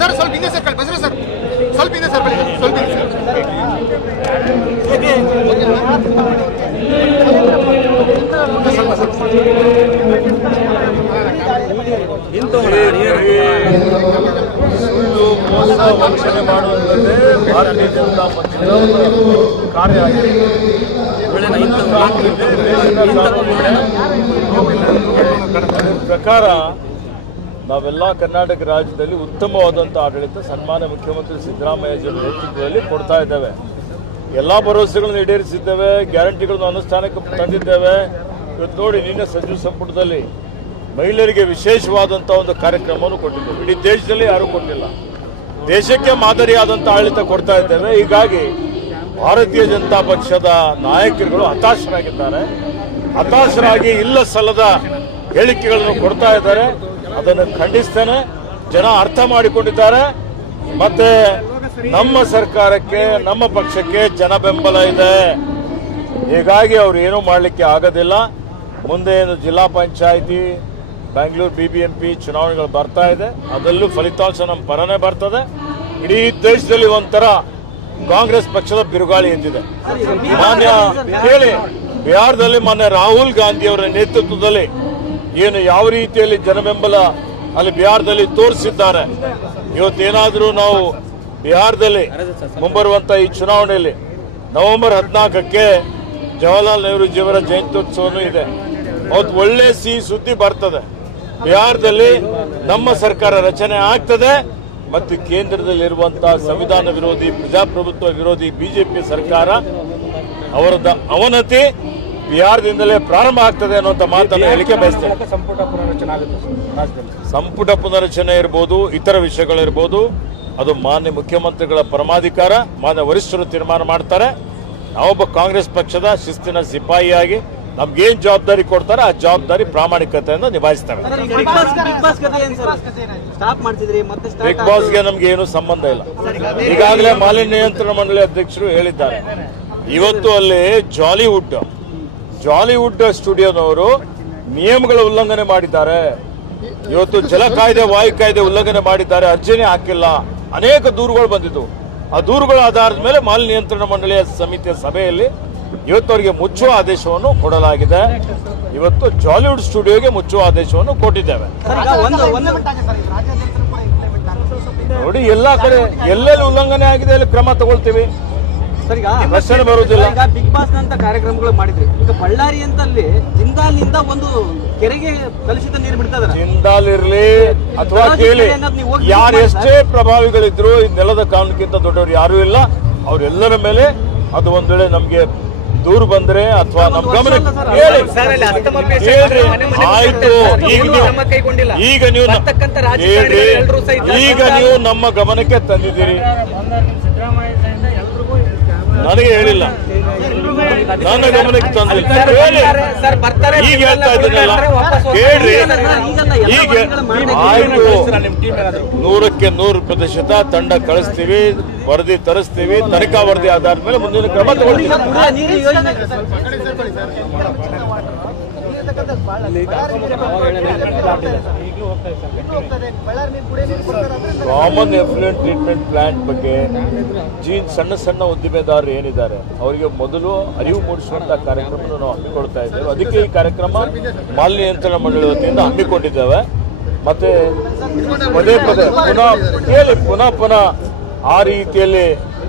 sir ಸ್ವಲ್ಪ ಹಿಂದೆ sir ಕಳಿಸ್ರಿ ಸರ್ ಸ್ವಲ್ಪ ಹಿಂದೆ ಸರ್ ಸ್ವಲ್ಪ ಹಿಂದೆ ಸುಳ್ಳು ಮೋಸ ವಂಚನೆ ಮಾಡುವುದಲ್ಲದೆ ಭಾರತೀಯ ಜನತಾ ಪಕ್ಷದ ಕಾರ್ಯ ಆಗಿದೆ ಪ್ರಕಾರ ನಾವೆಲ್ಲ ಕರ್ನಾಟಕ ರಾಜ್ಯದಲ್ಲಿ ಉತ್ತಮವಾದಂಥ ಆಡಳಿತ ಸನ್ಮಾನ್ಯ ಮುಖ್ಯಮಂತ್ರಿ ಸಿದ್ದರಾಮಯ್ಯ ಸಿದ್ದರಾಮಯ್ಯಜಿ ನೇತೃತ್ವದಲ್ಲಿ ಕೊಡ್ತಾ ಇದ್ದೇವೆ ಎಲ್ಲ ಭರವಸೆಗಳನ್ನು ಈಡೇರಿಸಿದ್ದೇವೆ ಗ್ಯಾರಂಟಿಗಳನ್ನು ಅನುಷ್ಠಾನಕ್ಕೆ ತಂದಿದ್ದೇವೆ ಇವತ್ತು ನೋಡಿ ನಿನ್ನೆ ಸಚಿವ ಸಂಪುಟದಲ್ಲಿ ಮಹಿಳೆಯರಿಗೆ ವಿಶೇಷವಾದಂಥ ಒಂದು ಕಾರ್ಯಕ್ರಮವನ್ನು ಕೊಟ್ಟಿದ್ದೇವೆ ಇಡೀ ದೇಶದಲ್ಲಿ ಯಾರೂ ಕೊಟ್ಟಿಲ್ಲ ದೇಶಕ್ಕೆ ಮಾದರಿಯಾದಂಥ ಆಡಳಿತ ಕೊಡ್ತಾ ಇದ್ದೇವೆ ಹೀಗಾಗಿ ಭಾರತೀಯ ಜನತಾ ಪಕ್ಷದ ನಾಯಕರುಗಳು ಹತಾಶರಾಗಿದ್ದಾರೆ ಹತಾಶರಾಗಿ ಇಲ್ಲ ಸಲ್ಲದ ಹೇಳಿಕೆಗಳನ್ನು ಕೊಡ್ತಾ ಇದ್ದಾರೆ ಅದನ್ನು ಖಂಡಿಸ್ತೇನೆ ಜನ ಅರ್ಥ ಮಾಡಿಕೊಂಡಿದ್ದಾರೆ ಮತ್ತೆ ನಮ್ಮ ಸರ್ಕಾರಕ್ಕೆ ನಮ್ಮ ಪಕ್ಷಕ್ಕೆ ಜನ ಬೆಂಬಲ ಇದೆ ಹೀಗಾಗಿ ಅವ್ರು ಏನೂ ಮಾಡಲಿಕ್ಕೆ ಆಗೋದಿಲ್ಲ ಮುಂದೆ ಏನು ಜಿಲ್ಲಾ panchayat Bengaluru B B M P ಚುನಾವಣೆಗಳು ಬರ್ತಾ ಇದೆ ಅದರಲ್ಲೂ ಫಲಿತಾಂಶ ನಮ್ಮ ಪರನೇ ಬರ್ತದೆ ಇಡೀ ದೇಶದಲ್ಲಿ ಒಂಥರ ಕಾಂಗ್ರೆಸ್ ಪಕ್ಷದ ಬಿರುಗಾಳಿ ಎಂದಿದೆ ಮಾನ್ಯ ಹೇಳಿ ಬಿಹಾರದಲ್ಲಿ ಮಾನ್ಯ ರಾಹುಲ್ ಗಾಂಧಿ ಅವರ ನೇತೃತ್ವದಲ್ಲಿ ಏನು ಯಾವ ರೀತಿಯಲ್ಲಿ ಜನಬೆಂಬಲ ಅಲ್ಲಿ ಬಿಹಾರದಲ್ಲಿ ತೋರಿಸಿದ್ದಾರೆ ಇವತ್ತೇನಾದರೂ ನಾವು ಬಿಹಾರದಲ್ಲಿ ಮುಂಬರುವಂಥ ಈ ಚುನಾವಣೆಯಲ್ಲಿ ನವೆಂಬರ್ ಹದಿನಾಲ್ಕಕ್ಕೆ ನೆಹರು ಜೀವರ ಜಯಂತ್ಯೋತ್ಸವನೂ ಇದೆ ಅವತ್ತು ಒಳ್ಳೆ ಸಿಹಿ ಸುದ್ದಿ ಬರ್ತದೆ ಬಿಹಾರದಲ್ಲಿ ನಮ್ಮ ಸರ್ಕಾರ ರಚನೆ ಆಗ್ತದೆ ಮತ್ತು ಕೇಂದ್ರದಲ್ಲಿರುವಂತಹ ಸಂವಿಧಾನ ವಿರೋಧಿ ಪ್ರಜಾಪ್ರಭುತ್ವ ವಿರೋಧಿ ಬಿಜೆಪಿ ಸರ್ಕಾರ ಅವರದ ಅವನತಿ ಬಿಹಾರದಿಂದಲೇ ಪ್ರಾರಂಭ ಆಗ್ತದೆ ಅನ್ನುವಂಥ ಮಾತನ್ನು ಹೇಳಿಕೆ ಬಯಸ್ತೇನೆ ಸಂಪುಟ ಪುನರಚನೆ ಪುನರಚನೆ ಇರ್ಬೋದು ಇತರ ವಿಷಯಗಳಿರ್ಬೋದು ಅದು ಮಾನ್ಯ ಮುಖ್ಯಮಂತ್ರಿಗಳ ಪರಮಾಧಿಕಾರ ಮಾನ್ಯ ವರಿಷ್ಠರು ತೀರ್ಮಾನ ಮಾಡ್ತಾರೆ ನಾವೊಬ್ಬ ಕಾಂಗ್ರೆಸ್ ಪಕ್ಷದ ಶಿಸ್ತಿನ ಸಿಪಾಯಿಯಾಗಿ ನಮ್ಗೇನ್ ಜವಾಬ್ದಾರಿ ಕೊಡ್ತಾರೆ ಆ ಜವಾಬ್ದಾರಿ ಪ್ರಾಮಾಣಿಕತೆಯನ್ನು ನಿಭಾಯಿಸ್ತಾರೆ ಬಿಗ್ ಬಾಸ್ಗೆ ನಮ್ಗೆ ಏನು ಸಂಬಂಧ ಇಲ್ಲ ಈಗಾಗಲೇ ಮಾಲಿನ್ಯ ನಿಯಂತ್ರಣ ಮಂಡಳಿ ಅಧ್ಯಕ್ಷರು ಹೇಳಿದ್ದಾರೆ ಇವತ್ತು ಅಲ್ಲಿ ಜಾಲಿವುಡ್ ಜಾಲಿವುಡ್ ಸ್ಟುಡಿಯೋನವರು ನಿಯಮಗಳ ಉಲ್ಲಂಘನೆ ಮಾಡಿದ್ದಾರೆ ಇವತ್ತು ಜಲ ಕಾಯ್ದೆ ವಾಯು ಕಾಯ್ದೆ ಉಲ್ಲಂಘನೆ ಮಾಡಿದ್ದಾರೆ ಅರ್ಜಿನೇ ಹಾಕಿಲ್ಲ ಅನೇಕ ದೂರುಗಳು ಬಂದಿದ್ದವು ಆ ದೂರುಗಳ ಆಧಾರದ ಮೇಲೆ ಮಾಲಿನ್ಯ ನಿಯಂತ್ರಣ ಮಂಡಳಿಯ ಸಮಿತಿಯ ಸಭೆಯಲ್ಲಿ ಇವತ್ತು ಅವರಿಗೆ ಮುಚ್ಚುವ ಆದೇಶವನ್ನು ಕೊಡಲಾಗಿದೆ ಇವತ್ತು ಜಾಲಿವುಡ್ ಸ್ಟುಡಿಯೋಗೆ ಮುಚ್ಚುವ ಆದೇಶವನ್ನು ಕೊಟ್ಟಿದ್ದೇವೆ ನೋಡಿ ಎಲ್ಲ ಕಡೆ ಎಲ್ಲೆಲ್ಲಿ ಉಲ್ಲಂಘನೆ ಆಗಿದೆ ಅಲ್ಲಿ ಕ್ರಮ ತಗೊಳ್ತೀವಿ ಬಿಗ್ ಬಾಸ್ ಅಂತ ಕಾರ್ಯಕ್ರಮಗಳು ಮಾಡಿದ್ರಿ ಈಗ ಬಳ್ಳಾರಿ ಅಂತ ಅಂತಲ್ಲಿ ನಿಂದ ಒಂದು ಕೆರೆಗೆ ಕಲುಷಿತ ನೀರು ಬಿಡ್ತಾ ಜಿಂದಾಲ್ ಅಥವಾ ಕೇಳಿ ಯಾರು ಎಷ್ಟೇ ಪ್ರಭಾವಿಗಳಿದ್ರು ಈ ನೆಲದ ಕಾನೂನಿಗಿಂತ ದೊಡ್ಡವರು ಯಾರು ಇಲ್ಲ ಅವರೆಲ್ಲರ ಮೇಲೆ ಅದು ಒಂದ್ ವೇಳೆ ನಮ್ಗೆ ದೂರು ಬಂದ್ರೆ ಅಥವಾ ನಮ್ ಗಮನ ಈಗ ನೀವು ಈಗ ನೀವು ಈಗ ನೀವು ನಮ್ಮ ಗಮನಕ್ಕೆ ತಂದಿದ್ದೀರಿ ನನಗೆ ಹೇಳಿಲ್ಲ ನನ್ನ ಗಮನಕ್ಕೆ ತಂದಿಲ್ಲ ಈಗ ಹೇಳ್ತಾ ಇದ್ದೀನಲ್ಲ ಕೇಳ್ರಿ ಈಗ ಆಯ್ತು ನೂರಕ್ಕೆ ನೂರು ಪ್ರತಿಶತ ತಂಡ ಕಳಿಸ್ತೀವಿ ವರದಿ ತರಿಸ್ತೀವಿ ತನಿಖಾ ವರದಿ ಆಧಾರದ ಮೇಲೆ ಮುಂದಿನ ಕ್ರಮ ತಗೊಳ್ತೀವಿ ಕಾಮನ್ ಎಫ್ಲೂಯೆಂಟ್ ಟ್ರೀಟ್ಮೆಂಟ್ ಪ್ಲಾಂಟ್ ಬಗ್ಗೆ ಜೀನ್ ಸಣ್ಣ ಸಣ್ಣ ಉದ್ದಿಮೆದಾರರು ಏನಿದ್ದಾರೆ ಅವರಿಗೆ ಮೊದಲು ಅರಿವು ಮೂಡಿಸುವಂತಹ ಕಾರ್ಯಕ್ರಮವನ್ನು ನಾವು ಹಮ್ಮಿಕೊಳ್ತಾ ಇದ್ದೇವೆ ಅದಕ್ಕೆ ಈ ಕಾರ್ಯಕ್ರಮ ಮಾಲಿನ್ಯ ನಿಯಂತ್ರಣ ಮಂಡಳಿ ವತಿಯಿಂದ ಹಮ್ಮಿಕೊಂಡಿದ್ದೇವೆ ಮತ್ತೆ ಪದೇ ಪದೇ ಪುನಃ ಕೇಳಿ ಪುನಃ ಪುನಃ ಆ ರೀತಿಯಲ್ಲಿ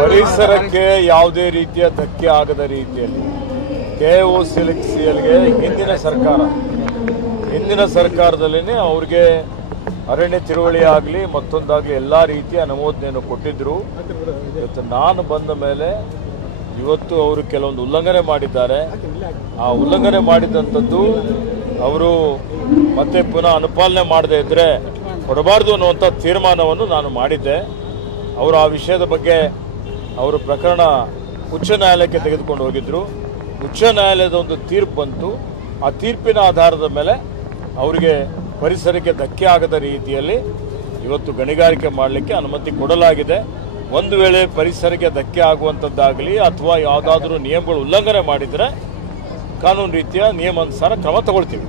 ಪರಿಸರಕ್ಕೆ ಯಾವುದೇ ರೀತಿಯ ಧಕ್ಕೆ ಆಗದ ರೀತಿಯಲ್ಲಿ ಕೆ ಒ ಸಿ ಹಿಂದಿನ ಸರ್ಕಾರ ಹಿಂದಿನ ಸರ್ಕಾರದಲ್ಲೇ ಅವ್ರಿಗೆ ಅರಣ್ಯ ತಿರುವಳಿ ಆಗಲಿ ಮತ್ತೊಂದಾಗಲಿ ಎಲ್ಲ ರೀತಿಯ ಅನುಮೋದನೆಯನ್ನು ಕೊಟ್ಟಿದ್ರು ಇವತ್ತು ನಾನು ಬಂದ ಮೇಲೆ ಇವತ್ತು ಅವರು ಕೆಲವೊಂದು ಉಲ್ಲಂಘನೆ ಮಾಡಿದ್ದಾರೆ ಆ ಉಲ್ಲಂಘನೆ ಮಾಡಿದಂಥದ್ದು ಅವರು ಮತ್ತೆ ಪುನಃ ಅನುಪಾಲನೆ ಮಾಡದೇ ಇದ್ದರೆ ಕೊಡಬಾರ್ದು ಅನ್ನುವಂಥ ತೀರ್ಮಾನವನ್ನು ನಾನು ಮಾಡಿದ್ದೆ ಅವರು ಆ ವಿಷಯದ ಬಗ್ಗೆ ಅವರು ಪ್ರಕರಣ ಉಚ್ಚ ನ್ಯಾಯಾಲಯಕ್ಕೆ ತೆಗೆದುಕೊಂಡು ಹೋಗಿದ್ದರು ಉಚ್ಚ ನ್ಯಾಯಾಲಯದ ಒಂದು ತೀರ್ಪು ಬಂತು ಆ ತೀರ್ಪಿನ ಆಧಾರದ ಮೇಲೆ ಅವರಿಗೆ ಪರಿಸರಕ್ಕೆ ಧಕ್ಕೆ ಆಗದ ರೀತಿಯಲ್ಲಿ ಇವತ್ತು ಗಣಿಗಾರಿಕೆ ಮಾಡಲಿಕ್ಕೆ ಅನುಮತಿ ಕೊಡಲಾಗಿದೆ ಒಂದು ವೇಳೆ ಪರಿಸರಕ್ಕೆ ಧಕ್ಕೆ ಆಗುವಂಥದ್ದಾಗಲಿ ಅಥವಾ ಯಾವುದಾದ್ರೂ ನಿಯಮಗಳು ಉಲ್ಲಂಘನೆ ಮಾಡಿದರೆ ಕಾನೂನು ರೀತಿಯ ನಿಯಮಾನುಸಾರ ಕ್ರಮ ತಗೊಳ್ತೀವಿ